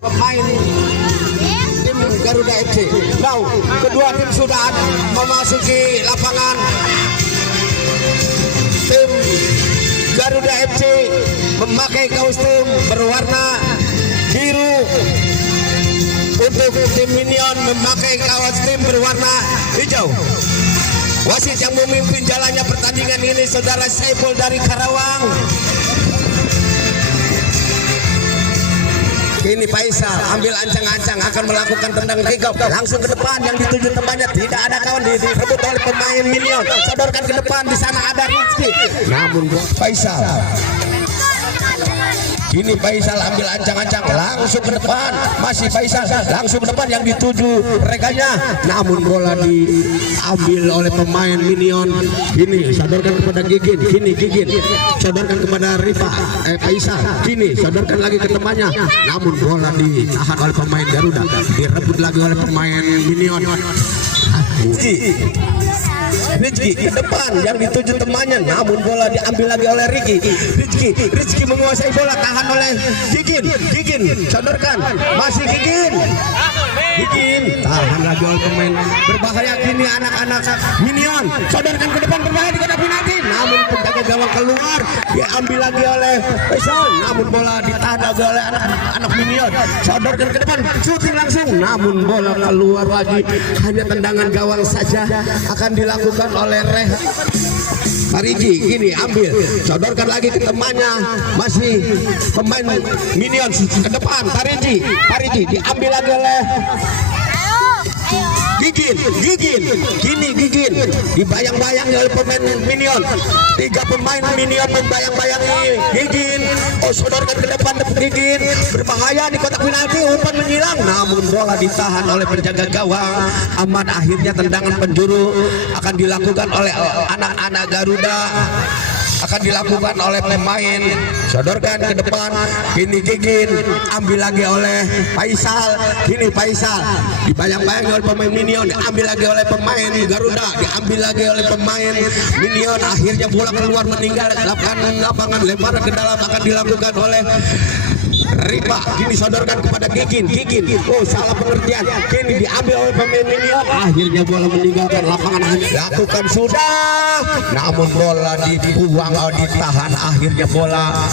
pemain tim Garuda FC. Now, kedua tim sudah memasuki lapangan. Tim Garuda FC memakai kostum berwarna biru. Untuk tim Minion memakai kostum berwarna hijau. Wasit yang memimpin jalannya pertandingan ini saudara Saiful dari Karawang. Kini Faisal ambil ancang-ancang akan melakukan tendang kick off langsung ke depan yang dituju temannya, tidak ada kawan, direbut oleh pemain Minion. Sodorkan ke depan, di sana ada Rizky. Namun Faisal. Kini Faisal ambil ancang-ancang langsung ke depan, masih Faisal langsung ke depan yang dituju reganya, namun bola diambil oleh pemain Minion. Kini sodorkan kepada Gigin, kini Gigin sodorkan kepada Rifa, Faisal, kini sodorkan lagi ke temannya, namun bola ditahan oleh pemain Garuda, direbut lagi oleh pemain Minion. Rizky ke depan yang dituju temannya, namun bola diambil lagi oleh Rizky menguasai bola, tahan oleh Gigin sodorkan, masih Gigin tahan lagi oleh pemain berbahaya. Kini anak-anak Minion sodorkan ke depan, berbahaya di kotak penalti, namun penjaga gawang keluar, diambil lagi oleh Faisal, namun bola ditahan lagi oleh anak Minion, sodorkan ke depan, shooting langsung, namun bola keluar lagi, hanya tendangan gawang saja akan dilakukan oleh Rehan. Parigi kini ambil, sodorkan lagi ke temannya, masih pemain Minion ke depan. Parigi diambil lagi oleh Gigin, kini Gigin dibayang-bayangi oleh pemain Minion. 3 pemain Minion membayang-bayangi Gigin. Oh, sodorkan ke depan Gigin, berbahaya di kotak penalti, umpan menyilang, namun bola ditahan oleh penjaga gawang Ahmad. Akhirnya tendangan penjuru akan dilakukan oleh anak-anak Garuda, akan dilakukan oleh pemain. Sodorkan ke depan, kini Gigin ambil lagi oleh Faisal, kini Faisal dibayang-bayang oleh pemain Minion, diambil lagi oleh pemain Garuda, diambil lagi oleh pemain Minion. Akhirnya bola keluar meninggalkan lapangan, lemparan ke dalam akan dilakukan oleh Rifa. Kini sodorkan kepada Gigin, oh salah pengertian, kini diambil oleh pemain Minion. Akhirnya bola meninggalkan lapangan, lakukan sudah, namun bola dibuang, ditahan. Akhirnya bola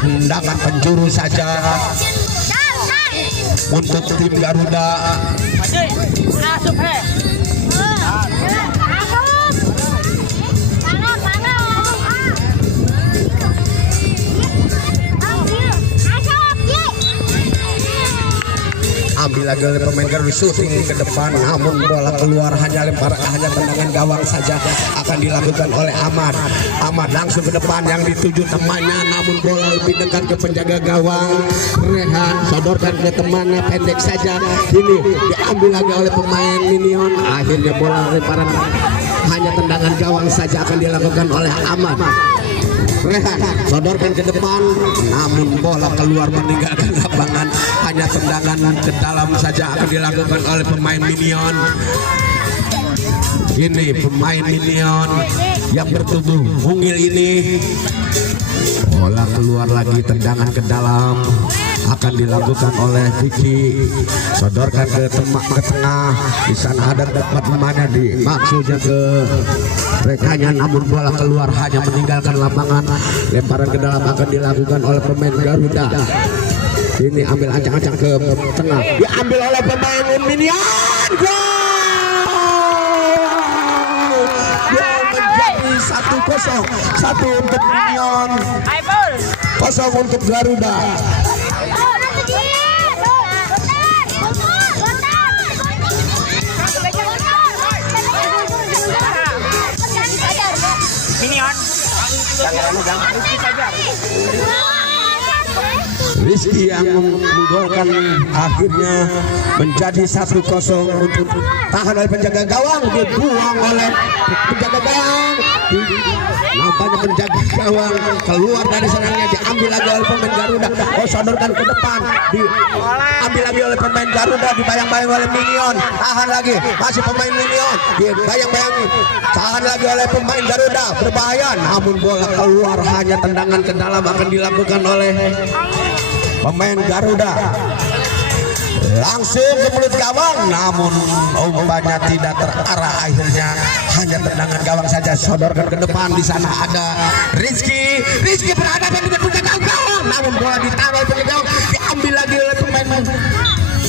tendangan penjuru saja untuk tim Garuda. Ambil lagi oleh pemain Garuda, shooting ke depan, namun bola keluar, hanya tendangan gawang saja akan dilakukan oleh Ahmad langsung ke depan yang dituju temannya, namun bola lebih dekat ke penjaga gawang Rehan, sodorkan ke temannya, pendek saja, ini diambil lagi oleh pemain Minion. Akhirnya bola lemparan, hanya tendangan gawang saja akan dilakukan oleh Ahmad. Rehan sodorkan ke depan, namun bola keluar meninggalkan lapangan, hanya tendangan ke dalam saja akan dilakukan oleh pemain Minion. Ini pemain Minion yang bertubuh mungil ini, bola keluar lagi, tendangan ke dalam akan dilakukan oleh Vicky, sodorkan ke tengah, di sana ada tempat temannya, maksudnya ke rekanya, namun bola keluar, hanya meninggalkan lapangan, lemparan ke dalam akan dilakukan oleh pemain Garuda. Ini ambil ancang-ancang ke tengah, diambil oleh pemain Minion. Menjadi 1-0, 1 untuk Minion, 0 untuk Garuda. Rizky yang menggolkan, akhirnya menjadi 1-0 untuk tahan oleh penjaga gawang, dibuang oleh penjaga gawang, nampaknya penjaga gawang keluar dari serangnya, diambil lagi oleh pemain Garuda. Oh, sodorkan ke depan, diambil lagi oleh pemain Garuda, dibayang-bayang oleh Minion, tahan lagi, masih pemain Minion, dibayang-bayangi, tahan lagi oleh pemain Garuda, berbahaya, namun bola keluar, hanya tendangan ke dalam akan dilakukan oleh pemain Garuda. langsung ke mulut gawang, namun umpannya tidak terarah, akhirnya hanya tendangan gawang saja. Sodorkan ke depan, di sana ada Rizky berhadapan dengan penjaga gawang, namun bola ditaruh penjaga gawang, diambil lagi oleh pemain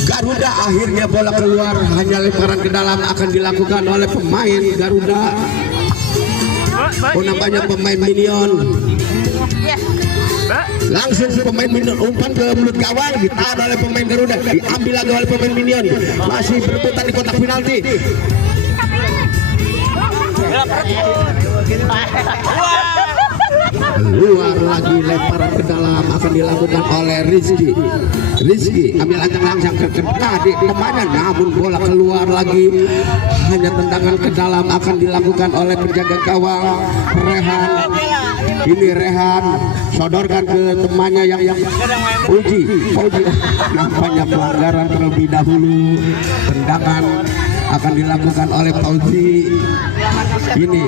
Garuda. Akhirnya bola keluar, hanya lemparan ke dalam akan dilakukan oleh pemain Garuda. Nampaknya pemain Minion. Langsung pemain Minion umpan ke mulut gawang, ditahan oleh pemain Garuda, diambil lagi oleh pemain Minion. Masih berebutan di kotak penalti. Keluar lagi, lemparan ke dalam akan dilakukan oleh Rizky ambil ancang langsung ke tengah di temannya, namun bola keluar lagi, hanya tendangan ke dalam akan dilakukan oleh penjaga gawang Rehan. Ini Rehan sodorkan ke temannya yang Uji nampaknya pelanggaran terlebih dahulu, tendangan akan dilakukan oleh Fauzi. Ini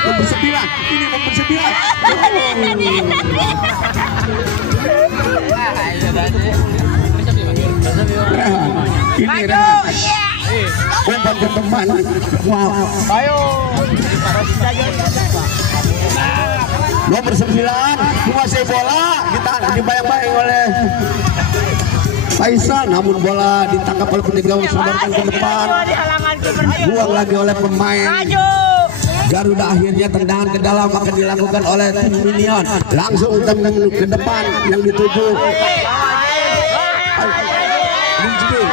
nomor 9, ini nomor 9. Rehan, ini Rehan umpan ke teman. Wow. Nomor 9 menguasai bola, dibayang-bayang oleh Faisal, namun bola ditangkap oleh penjaga gawang, sodorkan ke depan, buang lagi oleh pemain Garuda. Akhirnya tendangan ke dalam akan dilakukan oleh tim Minion. Langsung tendang ke depan yang dituju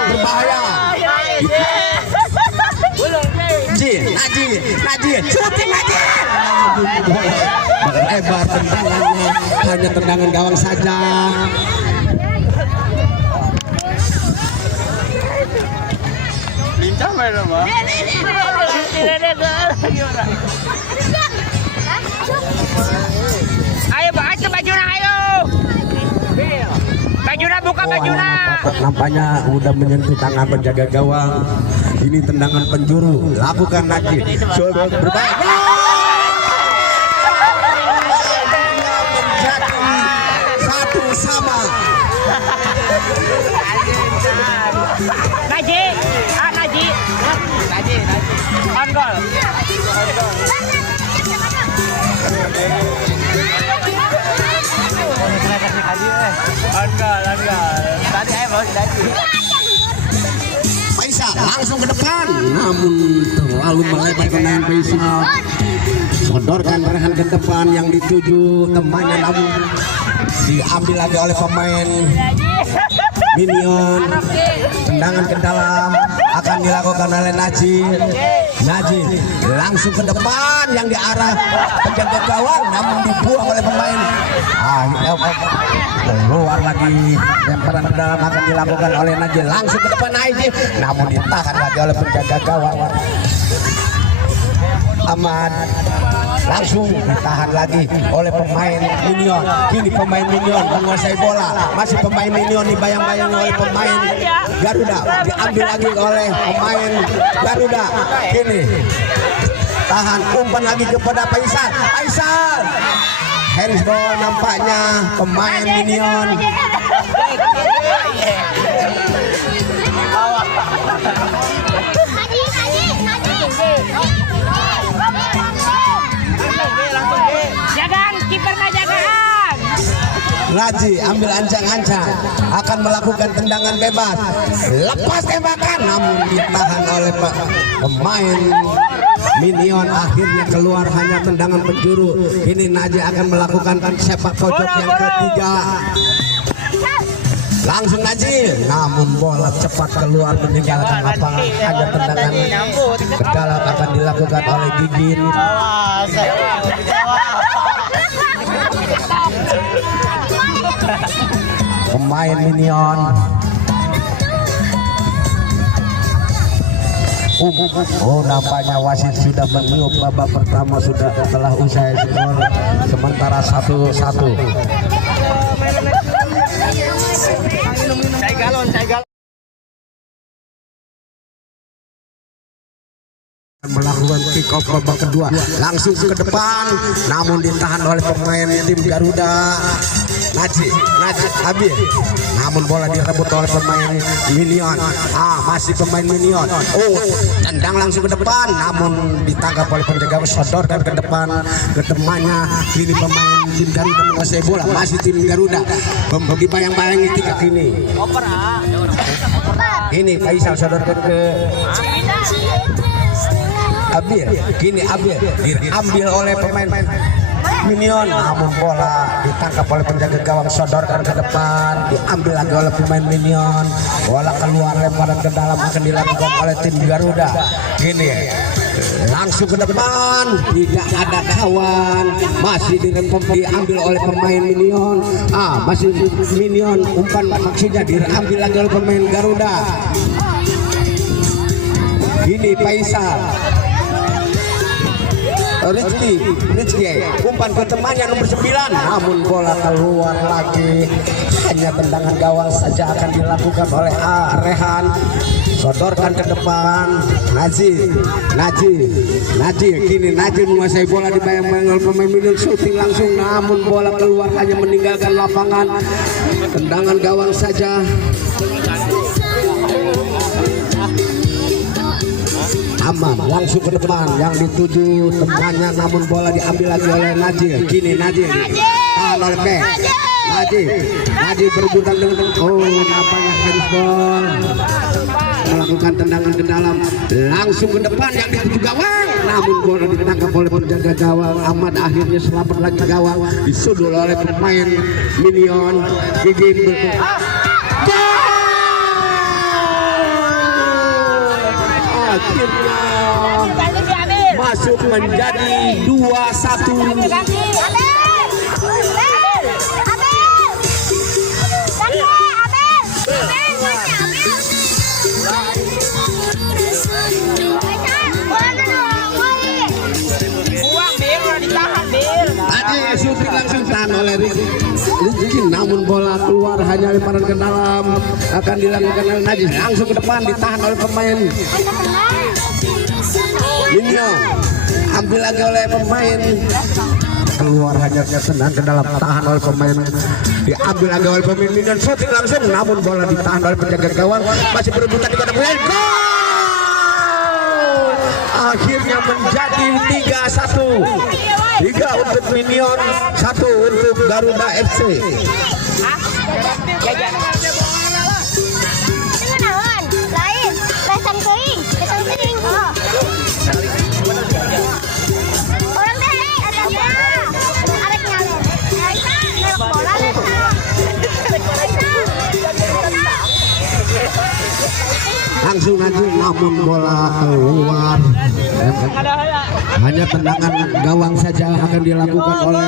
berbahaya. Najib, shooting Najib. Lebar tendangannya, hanya tendangan gawang saja. Ayo baca bajuna, ayo. Bajuna buka bajuna. Nampaknya udah menyentuh tangan penjaga gawang. Ini tendangan penjuru, lakukan Najib. Berbahaya. Menjadi 1-sama. Najib. On goal. Tadi Faisal langsung ke depan, namun terlalu melebar pemain Faisal. Sodorkan Rehan ke depan yang dituju temannya, namun diambil lagi oleh pemain Minion. Tendangan ke dalam akan dilakukan oleh Najib langsung ke depan yang diarah penjaga gawang, namun dibuang oleh pemain. Keluar lagi, lemparan ke dalam akan dilakukan oleh Najib, langsung ke depan Najib, namun ditahan lagi oleh penjaga gawang Ahmad. Langsung ditahan lagi oleh pemain Minion. Kini pemain Minion menguasai bola, masih pemain Minion dibayang-bayang oleh pemain Garuda, diambil lagi oleh pemain Garuda. Kini tahan, umpan lagi kepada Faisal. Handsball nampaknya pemain Minion. Jagaan, kipernya jagaan. Raji ambil ancang-ancang, akan melakukan tendangan bebas, lepas tembakan, namun ditahan oleh pemain Minion. Akhirnya keluar, hanya tendangan penjuru. Ini Najib akan melakukan sepak pojok yang ketiga. Langsung Najib, namun bola cepat keluar meninggalkan lapangan. Hanya tendangan ke dalam akan dilakukan oleh Gigin. Pemain Minion. Nampaknya wasit sudah meniup babak pertama sudah telah usai skor sementara 1-1. melakukan kick off babak kedua, langsung ke depan namun ditahan oleh pemain tim Garuda Najib Habib, namun bola direbut oleh pemain Minion. Masih pemain Minion, tendang langsung ke depan namun ditangkap oleh penjaga, sodorkan ke depan ke temannya. Kini pemain tim Garuda menguasai bola, masih tim Garuda dibayang-bayangi tiga kini. Ini Faisal sodorkan ke Abil, kini Abil diambil oleh pemain Minion, namun bola ditangkap oleh penjaga gawang, sodorkan ke depan, diambil lagi oleh pemain Minion, bola keluar, lemparan ke dalam akan dilakukan oleh tim Garuda. Kini langsung ke depan, tidak ada kawan, masih diambil oleh pemain Minion. Masih Minion, umpan maksudnya diambil lagi oleh pemain Garuda. Ini Faisal, Rizky, umpan ke temannya nomor 9, namun bola keluar lagi. Hanya tendangan gawang saja akan dilakukan oleh Rehan. Sodorkan ke depan, Najib, kini Najib menguasai bola, dibayang-bayang oleh pemain Minion, syuting langsung, namun bola keluar hanya meninggalkan lapangan. Tendangan gawang saja. Aman langsung ke depan yang dituju temannya, namun bola diambil lagi oleh Najib. Kini Najib tahan oleh P. Najib berebutan dengan nampaknya handball, melakukan tendangan ke dalam, langsung ke depan yang dituju gawang, namun bola ditangkap oleh penjaga gawang. Ahmad akhirnya selamat lagi gawang, disudul oleh pemain Minion. Gigi akhirnya masuk menjadi 2-1. Tadi syuting langsung tahan oleh Rizky, namun bola keluar hanya lemparan ke dalam, akan dilakukan oleh Najib. Langsung ke depan ditahan oleh pemain Minion, ambil lagi oleh pemain, keluar hanya tendangan ke dalam, tahan oleh pemain, diambil lagi oleh pemain Minion, syuting langsung, namun bola ditahan oleh penjaga gawang, masih berebutan di kota pemain. Gol! Akhirnya menjadi 3-1. 3 untuk Minion, 1 untuk Garuda FC. Langsung aja, namun bola keluar. Hanya tendangan gawang saja akan dilakukan oleh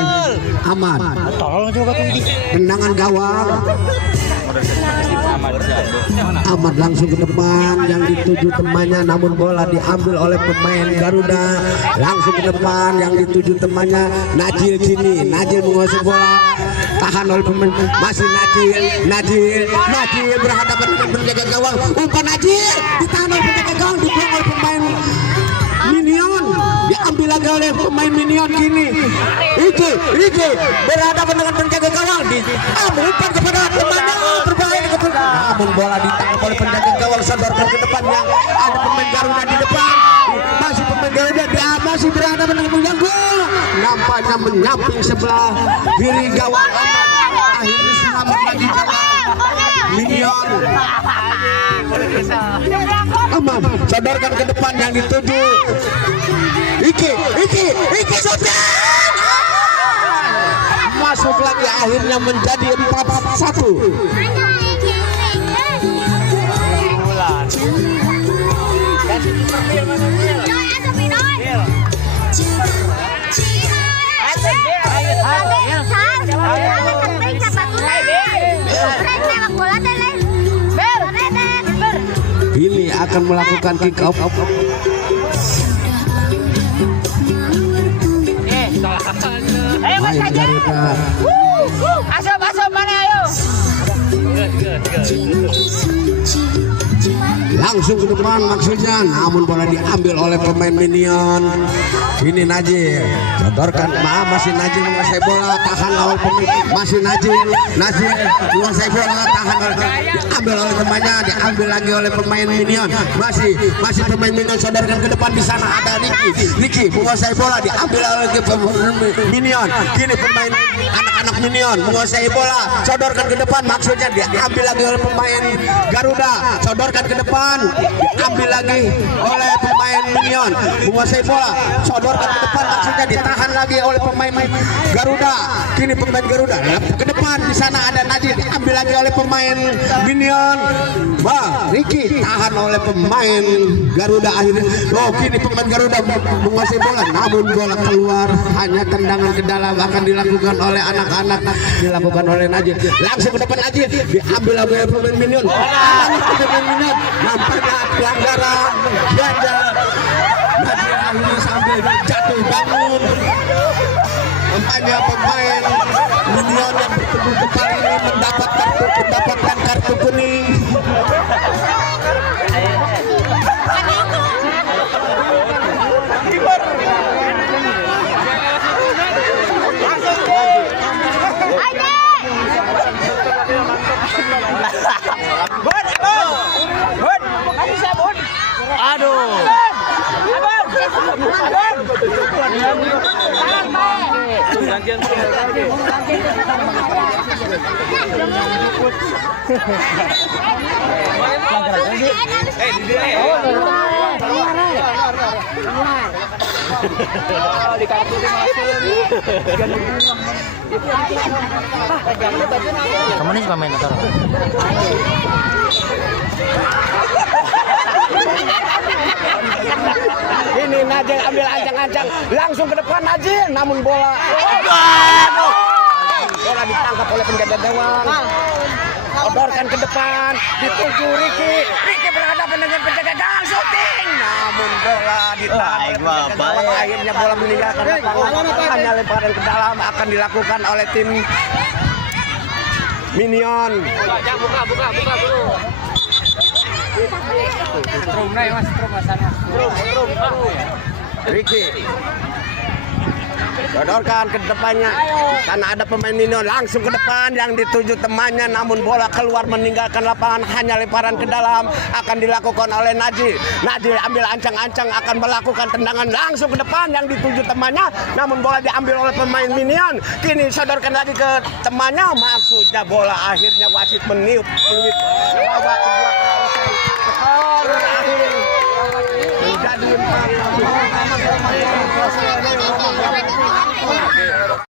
Ahmad. Tendangan gawang, Ahmad langsung ke depan yang dituju temannya, namun bola diambil oleh pemain Garuda. Langsung ke depan yang dituju temannya Najil. Kini Najil menguasai bola, tahan oleh pemain, masih Najil berhadapan dengan penjaga gawang. Umpan Najil ditahan oleh penjaga gawang, dibuang oleh pemain Minion, diambil lagi oleh pemain Minion. Kini Iki berhadapan dengan penjaga gawang, umpan kepada temannya, berbahaya, namun bola ditangkap oleh penjaga gawang. Sodorkan ke depannya, ada pemain Garuda di depan, masih pemain Garuda, dia masih berhadapan dengan penjaga, nampaknya menyamping sebelah kiri gawang Ahmad. Akhirnya selamat lagi gawang Minion. Aman, sodorkan ke depan yang dituju Iki syuting, masuk lagi, akhirnya menjadi 4-1. Ini akan melakukan kick off. Main Garuda. Asap mana ayo? langsung ke depan maksudnya, namun bola diambil oleh pemain Minion. Ini Najil sodorkan, masih Najil menguasai bola, tahan oleh pemain, masih Najil menguasai bola, tahan diambil oleh temannya, diambil lagi oleh pemain Minion. Masih pemain Minion sodorkan ke depan, di sana ada Ricky menguasai bola, diambil oleh pemain Minion. Kini pemain anak-anak Minion menguasai bola, sodorkan ke depan, maksudnya diambil lagi oleh pemain Garuda, sodorkan ke depan, diambil lagi oleh pemain Minion, menguasai bola, sodorkan ke depan, maksudnya ditahan lagi oleh pemain Garuda. Kini pemain Garuda ke depan, di sana ada Najib, diambil lagi oleh pemain Minion. Ricky tahan oleh pemain Garuda akhirnya. Kini pemain Garuda menguasai bola, namun bola keluar, hanya tendangan ke dalam akan dilakukan oleh anak-anak, dilakukan oleh Najib. Langsung ke depan Najib, diambil lagi oleh pemain Minion. Pemain Minion nampaknya pelanggaran ganda. Najib akhirnya sampai jatuh bangun. Nampaknya pemain Minion yang bertemu kepala ini mendapatkan kartu kuning. Aduh. Kamu nih suka main motor? Ini Najil ambil ancang-ancang, langsung ke depan Najil, namun bola ditangkap oleh penjaga gawang. Odorkan ke depan, dituju Ricky berhadapan dengan penjaga gawang, shooting, namun bola ditahan oleh penjaga gawang. Akhirnya bola meninggalkan lapangan, hanya lemparan ke dalam akan dilakukan oleh tim Minion. Buka dulu. Strum naik mas, strum sana. Ricky sodorkan ke depannya, karena ada pemain Minion, langsung ke depan yang dituju temannya, namun bola keluar meninggalkan lapangan, hanya lemparan ke dalam akan dilakukan oleh Najil. Najil ambil ancang-ancang akan melakukan tendangan langsung ke depan yang dituju temannya, namun bola diambil oleh pemain Minion. Kini sodorkan lagi ke temannya, maksudnya bola akhirnya wasit meniup peluit babak kedua skor akhir menjadi 4-4.